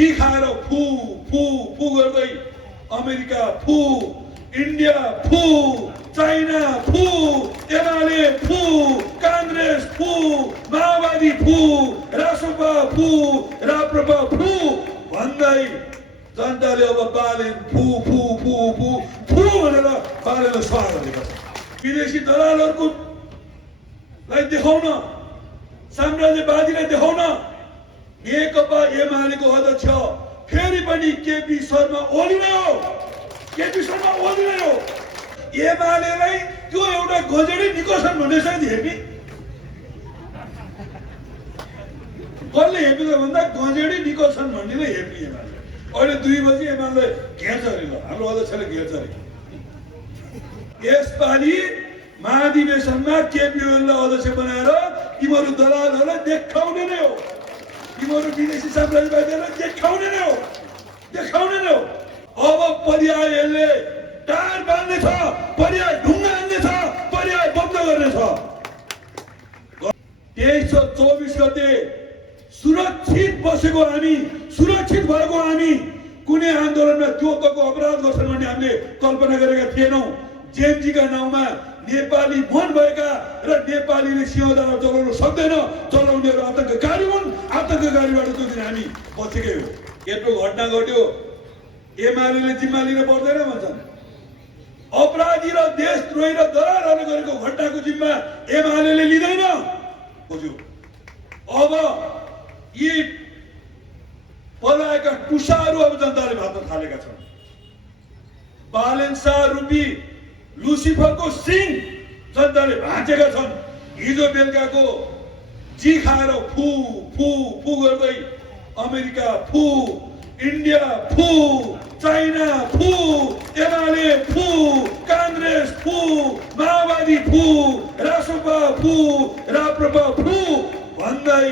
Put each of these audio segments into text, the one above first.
जी खाएर फु फु फु गर्दै अमेरिका फु, इन्डिया फु, चाइना फु, एमाले फु, कांग्रेस फु, माओवादी फु, रासपा फु, राप्रपा फु भन्दै जनताले अब बालेन फु फु फु फु फु भनेर बालेनलाई स्वागत गरेका छन्। विदेशी दलालहरूको लाई देखाउन, साम्राज्यवादीलाई देखाउन नेकपा एमालेको अध्यक्ष फेरि पनि केपी शर्मा ओली नै हो। केपी शर्मा ओली नै हो। एमालेलाई त्यो एउटा गजेडी निकोसन भन्ने चाहिँ हेपी कसले हेपी त भन्दा गजेडी निकोसन भन्ने हेपी एमाले। अहिले 2 बजी एमाले घेर्छ अरे, ल हाम्रो अध्यक्षले घेर्छ अरे। यसपालि महाधिवेशनमा केपी ओलीलाई अध्यक्ष बनाएर तिमीहरू दलालहरूलाई देखाउने नै हो। तिमीहरू विदेशी साम्राज्यवादीहरूलाई देखाउने नै हो, देखाउने नै हो। अब पर्यायले टार बाँध्ने छ, पर्याय ढुङ्गा हान्ने छ, पर्याय बन्द गर्ने छ। 2324 गते सुरक्षित बसेको हामी, सुरक्षित भएको हामी कुनै आन्दोलनमा चोकको अपराध गर्छन् भन्ने हामीले कल्पना गरेका थिएनौँ। जेएमजीका नाउँमा नेपाली मन भएका र नेपालीले सिंहदरबार चलाउन सक्दैन, चलाउनेहरू आतंककारी हुन्। आतंककारीबाट त्यो दिन हामी बचेकै हो। यत्रो घटना घट्यो, एमाले जिम्मा लिन पर्दैन भन्छन्। अपराधी र देशद्रोही र दलालहरूले गरेको घटनाको जिम्मा एमाले लिँदैन। अब यी पलाएका टुसाहरू अब जनताले भाग्न थालेका छन्। बालेन शाह रूपी लुसिफरको सिङ जनताले भाँचेका छन्। हिजो बेलुकाको जी खाएर फु फु फु गर्दै अमेरिका फु, इन्डिया फु, चाइना फु, एमाले फु, कांग्रेस फु, माओवादी फु, रासपा फु, राप्रपा फु भन्दै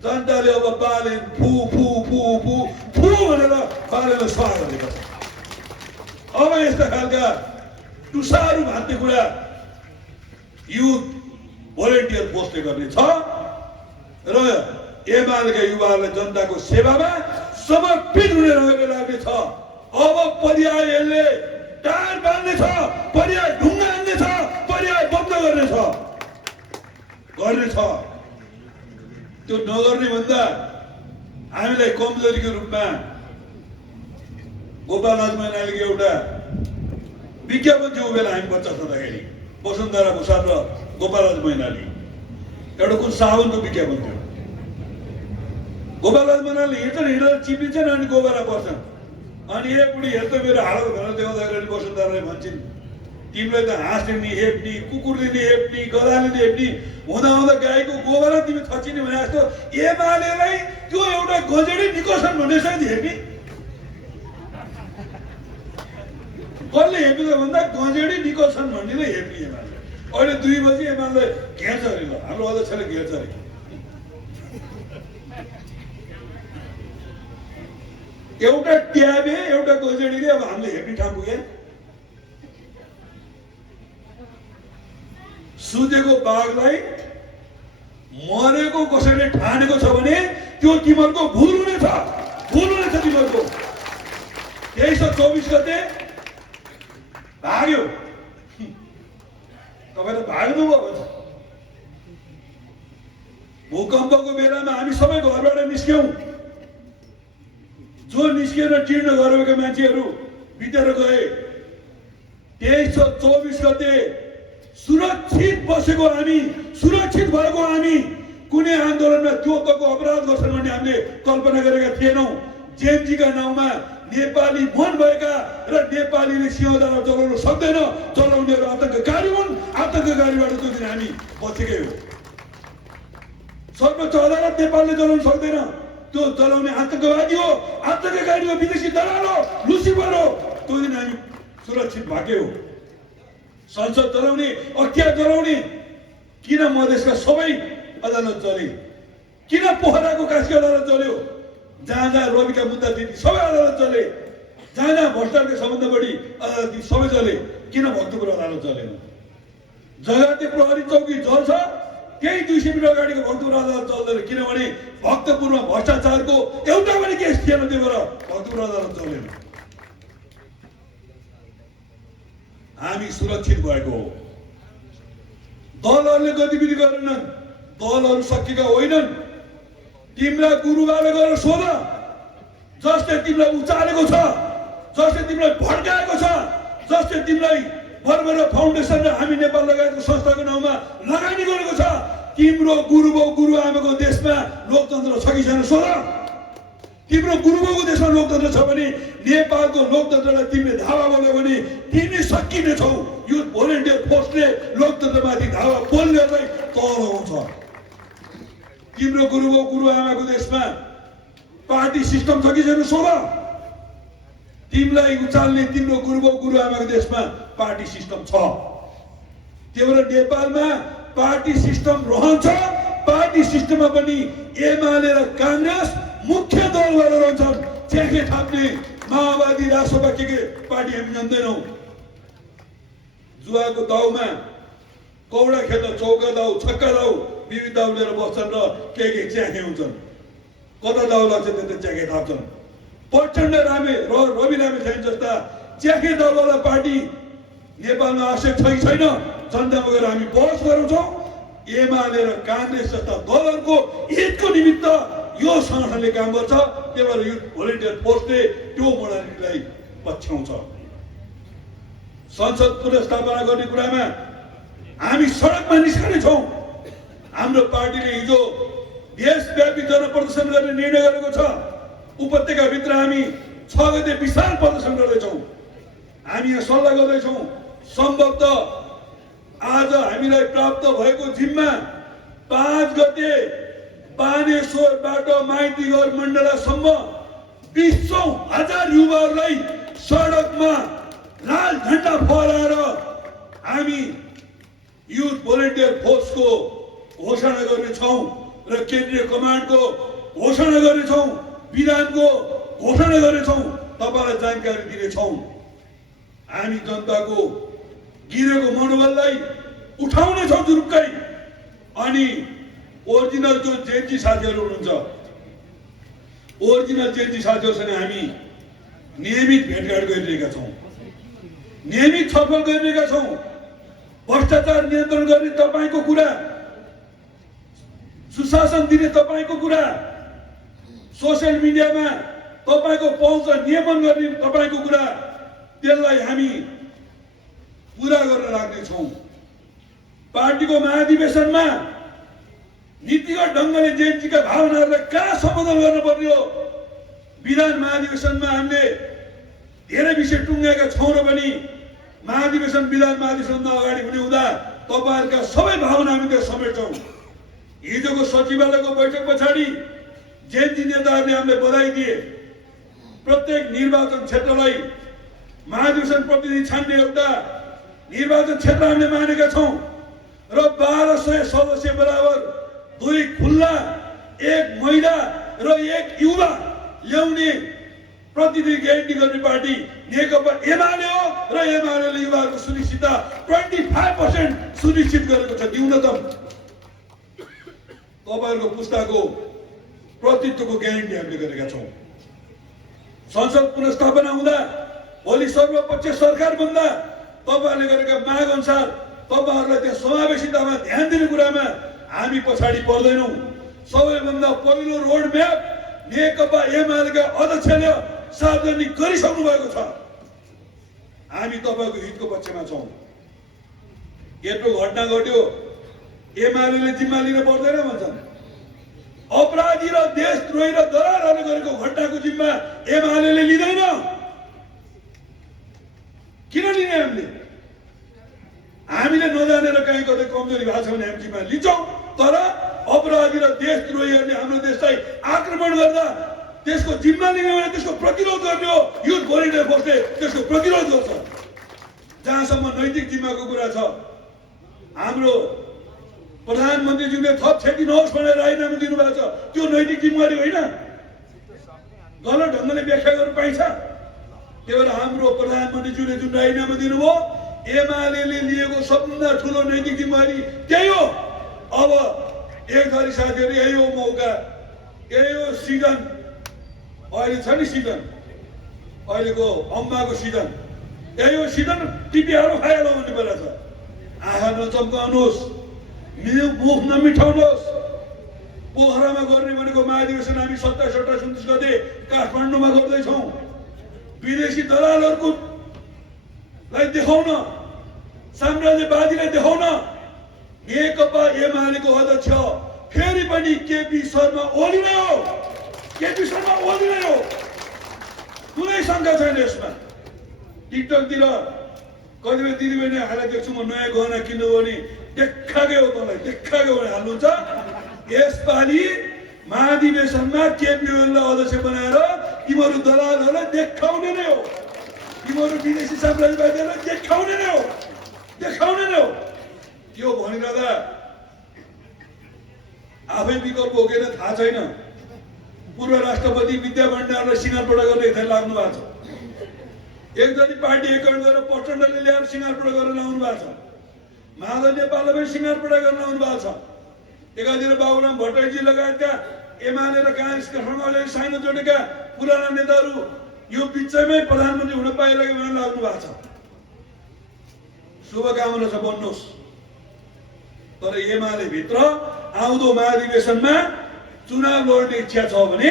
जनताले अब बालेन फु फु फु फु फु भनेर बालेनलाई स्वागत गरेका छन्। अब यस्ता खालका टुसाहरू भान्ने कुरा युथ भोलिन्टियर फोर्सले गर्ने छ र एमालेका युवाहरूलाई जनताको सेवामा समर्पित हुने रहेको लाग्ने छ। अब पर्यायले टार बाँध्ने छ, पर्याय ढुङ्गा हान्ने छ, पर्याय बन्द गर्ने छ, गर्ने छ। त्यो नगर्ने भन्दा हामीलाई कमजोरीको रूपमा गोपालराज मैनालीको एउटा विज्ञापन थियो। बेला हामी बच्चा छँदाखेरि वसुन्धरा भूषाल र गोपालराज मैनाली एउटा कुन साबुनको विज्ञापन थियो। गोपालराज मैनाली हिँडेर चिप्लिन्छन् अनि गोबरा पर्छन्। अनि ए बुढी हेर त मेरो हालत भनेर देखाउँदाखेरि वसुन्धराले भन्छन् तिमीलाई त हाँसले नि हेप्ने, कुकुरले नि हेप्ने, गधाले नि हेप्ने हुँदा हुँदा गाईको गोबरा तिमी छचिने भने जस्तो एमालेलाई त्यो एउटा गजेडी निकोसन भन्ने चाहिँ हेप्ने कसले हेपी त भन्दा गजेडी निकोसन भन्ने हेप्ने एमाले। अहिले 2 बजी एमाले घेर्छ अरे, ल हाम्रो अध्यक्षले घेर्छ अरे। एउटा ट्याबे एउटा गजेडीले अब हामीले हेप्ने ठाउँ पुगे। सुतेको बाघलाई मरेको कसैले ठानेको छ भने त्यो तिमीहरूको भुल हुनेछ, भुल हुनेछ तिमीहरूको। 2324 गते भाग्यो तपाईँ त भाग्नुभयो भन्छ। भूकम्पको बेलामा हामी सबै घरबाट निस्क्यौँ। जो निस्केर जीर्ण गरेका मान्छेहरू भित्र गए। 2324 गते सुरक्षित बसेको हामी, सुरक्षित भएको हामी कुनै आन्दोलनमा चोकको अपराध गर्छन् भन्ने हामीले कल्पना गरेका थिएनौँ। जेएमजीका नाउँमा नेपाली मन भएका र नेपालीले सिंहदरबार चलाउन सक्दैन, चलाउनेहरू आतंककारी हुन्। आतंककारीबाट त्यो दिन हामी बचेकै हो। सर्वोच्च अदालत नेपालले चलाउन सक्दैन, त्यो चलाउने आतंकवादी हो, आतंककारी हो, विदेशी दलाल हो, लुसिफर हो। त्यो दिन हामी सुरक्षित भाग्य हो। संसद चलाउने, अख्तियार चलाउने किन मधेसका सबै अदालत चले, किन पोखराको कास्की अदालत चल्यो, जहाँ जहाँ रविका मुद्दा दिदी सबै अदालत चले, जहाँ जहाँ भ्रष्टाचारको सम्बन्ध बढी अदालत सबै चले, किन भक्तपुर अदालत चलेन? जगते प्रहरी चौकी जल्छ, केही 200 मिटर अगाडिको भक्तपुर अदालत चल्दैन, किनभने भक्तपुरमा भ्रष्टाचारको एउटा पनि केस थिएन, त्यही भएर भक्तपुर अदालत चलेन। हामी सुरक्षित भएको हो। दलहरूले गतिविधि गरेनन्, दलहरू सकिएका होइनन्। तिम्रा गुरुबाले गएर सोध, जसले तिमीलाई उचालेको छ, जसले तिमीलाई भड्काएको छ, जसले तिमीलाई बर्बरा फाउन्डेसन र हामी नेपाल लगायतको संस्थाको नाउँमा लगानी गरेको छ, तिम्रो गुरुबाउ गुरुआमाको देशमा लोकतन्त्र छ कि छैन सोध। तिम्रो गुरुबाउको देशमा लोकतन्त्र छ भने नेपालको लोकतन्त्रलाई तिमीले धावा बोल्यो भने तिमी सकिने छौ। युथ भोलिन्टियर फोर्सले लोकतन्त्रमाथि धावा बोल्नेलाई तल आउँछ। तिम्रो गुरुबाउ गुरुआमाको देशमा पार्टी सिस्टम छ कि छैन सोध। तिमीलाई उचाल्ने तिम्रो गुरुबाउ गुरुआमाको देशमा पार्टी सिस्टम छ। त्यही भएर नेपालमा पार्टी सिस्टम रहन्छ। पार्टी सिस्टममा पनि एमाले र कांग्रेस मुख्य दल भएर रहन्छन्। च्याखे थाप्ने माओवादी रासपा के पार्टी हामी जान्दैनौँ। जुवाको दाउमा कौडा खेल्न चौका दाउ छक्का दाउ विविध दाउ लिएर बस्छन् र के च्याखे हुन्छन्। कता दाउ लाग्छ त्यता च्याखे थाप्छन्। प्रचण्ड रामे रवि लामिछाने जस्ता च्याखे दलवाला पार्टी नेपालमा आवश्यक छ कि छैन, जनतामा गएर हामी बहस गराउँछौँ। एमाले र कांग्रेस जस्ता दलहरूको हितको निमित्त यो संगठनले काम गर्छ। त्यही भएर युथ भोलिन्टियर फोर्सले त्यो मोडालिटीलाई पछ्याउँछ। संसद पुनर्स्थापना गर्ने कुरामा हामी सडकमा निस्कने छौँ। हाम्रो पार्टीले हिजो देशव्यापी जनप्रदर्शन गर्ने निर्णय गरेको छ। उपत्यकाभित्र हामी 6 गते विशाल प्रदर्शन गर्दैछौँ। हामी यहाँ सल्लाह गर्दैछौँ। सम्भवतः आज हामीलाई प्राप्त भएको जिम्मा 5 गते बानेश्वरबाट माइतीघर मण्डलासम्म 20,000 युवाहरूलाई सडकमा लाल झण्डा फहराएर हामी युथ भोलिन्टियर फोर्सको घोषणा गर्नेछौँ र केन्द्रीय कमान्डको घोषणा गर्नेछौँ, विधानको घोषणा गर्नेछौँ, तपाईँलाई जानकारी दिनेछौँ। हामी जनताको गिरेको मनोबललाई उठाउनेछौँ जुरुक्कै। अनि ओरिजिनल जो जेएनजी साथीहरू हुनुहुन्छ, ओरिजिनल जेएनजी साथीहरूसँग हामी नियमित भेटघाट गरिरहेका छौँ, नियमित छलफल गरिरहेका छौँ। भ्रष्टाचार नियन्त्रण गर्ने तपाईँको कुरा, सुशासन दिने तपाईँको कुरा, सोसियल मिडियामा तपाईँको पहुँच नियमन गर्ने तपाईँको कुरा, त्यसलाई हामी पूरा गर्न लाग्नेछौँ। पार्टीको महाधिवेशनमा नीतिगत ढङ्गले जेएनजीका भावनाहरूलाई कहाँ सम्बोधन गर्नुपर्ने हो। विधान महाधिवेशनमा हामीले धेरै विषय टुङ्गाएका छौँ र पनि महाधिवेशन विधान महाधिवेशनमा अगाडि हुने हुँदा तपाईँहरूका सबै भावना हामी त्यहाँ समेट्छौँ। हिजोको सचिवालयको बैठक पछाडि जेएनजी नेताहरूले हामीलाई बधाई दिए। प्रत्येक निर्वाचन क्षेत्रलाई महाधिवेशन प्रतिनिधि छान्ने एउटा निर्वाचन क्षेत्र हामीले मानेका छौँ र 1200 सदस्य बराबर 2 खुल्ला, 1 महिला र 1 युवा ल्याउने प्रतिनिधि ग्यारेन्टी गर्ने पार्टी नेकपा एमाले हो र एमालेले युवाहरूको सुनिश्चितता 25% सुनिश्चित गरेको छ। न्यूनतम तपाईँहरूको पुस्ताको प्रतित्वको ग्यारेन्टी हामीले गरेका छौँ। संसद पुनर्स्थापना हुँदा भोलि सर्वपक्ष सरकार बन्दा तपाईँहरूले गरेका माग अनुसार तपाईँहरूलाई त्यहाँ समावेशितामा ध्यान दिने कुरामा हामी पछाडि पर्दैनौँ। सबैभन्दा पहिलो रोड म्याप नेकपा एमालेका अध्यक्षले सार्वजनिक गरिसक्नु भएको छ। हामी तपाईँको हितको पक्षमा छौँ। यत्रो घटना घट्यो, एमाले जिम्मा लिन पर्दैन भन्छन्। अपराधी र देशद्रोही र दलालहरूले गरेको घटनाको जिम्मा एमाले लिँदैन। किन लिने? हामीले नजानेर कहीँ कतै कमजोरी भएको छ भने हामी जिम्मा लिन्छौँ। तर अपराधी र देशद्रोहीहरूले हाम्रो देशलाई आक्रमण गर्दा त्यसको जिम्मा लिने भने त्यसको प्रतिरोध गर्ने हो। युथ भोलिन्टियर फोर्सले त्यसको प्रतिरोध गर्छ। जहाँसम्म नैतिक जिम्माको कुरा छ, हाम्रो प्रधानमन्त्रीज्यूले थप क्षति नहोस् भनेर राजीनामा दिनुभएको छ। त्यो नैतिक जिम्मेवारी होइन, गलत ढङ्गले व्याख्या गर्नु पाइन्छ। त्यही भएर हाम्रो प्रधानमन्त्रीज्यूले जुन राजीनामा दिनुभयो, एमाले लिएको सबभन्दा ठुलो नैतिक जिम्मेवारी त्यही हो। अब एक थरी साथीहरू यही हो मौका, यही हो सिजन, अहिले छ नि सिजन, अहिलेको अम्बाको सिजन, यही हो सिजन। टिपिहाल्नु खाइहाल्नु भन्ने बेला छ। आँखा नचम्काउनुहोस्, मुख नमिठाउनुहोस्। पोखरामा गर्ने भनेको महाधिवेशन हामी 27, 28, 29 गते काठमाडौँमा गर्दैछौँ। विदेशी दलालहरूको लाई देखाउन, साम्राज्यवादीलाई देखाउन नेकपा एमालेको अध्यक्ष फेरि पनि केपी शर्मा ओली नै हो। केपी शर्मा ओली नै हो, कुनै शङ्का छैन यसमा। टिकटकतिर कतिपय दिदीबहिनी हालेर देख्छु, म नयाँ गहना किन्नु भने देखाकै हो, तँलाई देखाकै हो हाल्नुहुन्छ। यसपालि महाधिवेशनमा केपी ओलीलाई अध्यक्ष बनाएर तिमीहरू दलालहरूलाई देखाउने नै हो, तिमीहरू विदेशी साम्राज्यवादीहरूलाई देखाउने नै हो, देखाउने नै हो। त्यो भनिरहँदा आफै विकल्प हो कि थाहा छैन। पूर्व राष्ट्रपति विद्या भण्डारलाई सिँगारपटा गर्ने यता लाग्नु भएको छ। एकजनी पार्टी एकाउन्ट गरेर प्रचण्डले ल्याएर सिँगारपटा गरेर ल्याउनु भएको छ। माधव नेपाललाई पनि सिँगारपटा गरेर ल्याउनु भएको छ। एकातिर बाबुराम भट्टराईजी लगायतका एमाले र काङ्ग्रेसका सँगले सानो जोडेका पुराना नेताहरू यो बिचमै प्रधानमन्त्री हुन पाइरहेको बेला लाग्नु भएको छ। शुभकामना छ, बन्नुहोस्। तर एमाले भित्र आउँदो महाधिवेशनमा चुनाव लड्ने इच्छा छ भने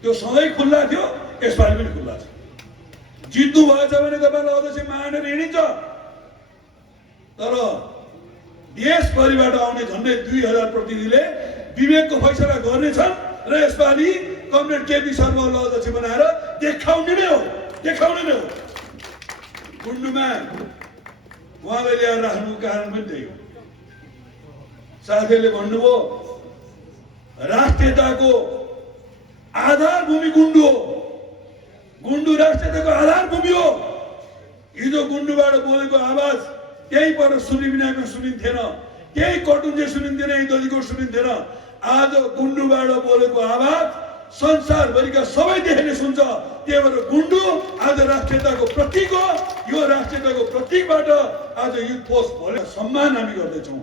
त्यो सधैँ खुल्ला थियो, यसपालि पनि खुल्ला छ। जित्नु भएछ भने तपाईँलाई अध्यक्ष मानेर हिँडिन्छ। तर देशभरिबाट आउने झन्डै 2000 प्रतिनिधिले विवेकको फैसला गर्नेछन् र यसपालि कमरेड केपी शर्मालाई अध्यक्ष बनाएर देखाउने नै हो, देखाउने नै हो। गुन्डुमा उहाँले ल्याएर राख्नुको कारण पनि त्यही हो। साथीहरूले भन्नुभयो राष्ट्रियताको आधार भूमि गुन्डु हो, गुन्डु राष्ट्रियताको आधार भूमि हो। हिजो गुन्डुबाट बोलेको आवाज त्यही पर सुनिबिनामा सुनिन्थेन, त्यही कटुन्जे सुनिन्थेन, यही दलिकोट सुनिन्थेन। आज गुन्डुबाट बोलेको आवाज संसारभरिका सबै देशले सुन्छ। त्यही भएर गुन्डु आज राष्ट्रियताको प्रतीक हो। यो राष्ट्रियताको प्रतीकबाट आज युथ फोर्स भोलि सम्मान हामी गर्दैछौँ।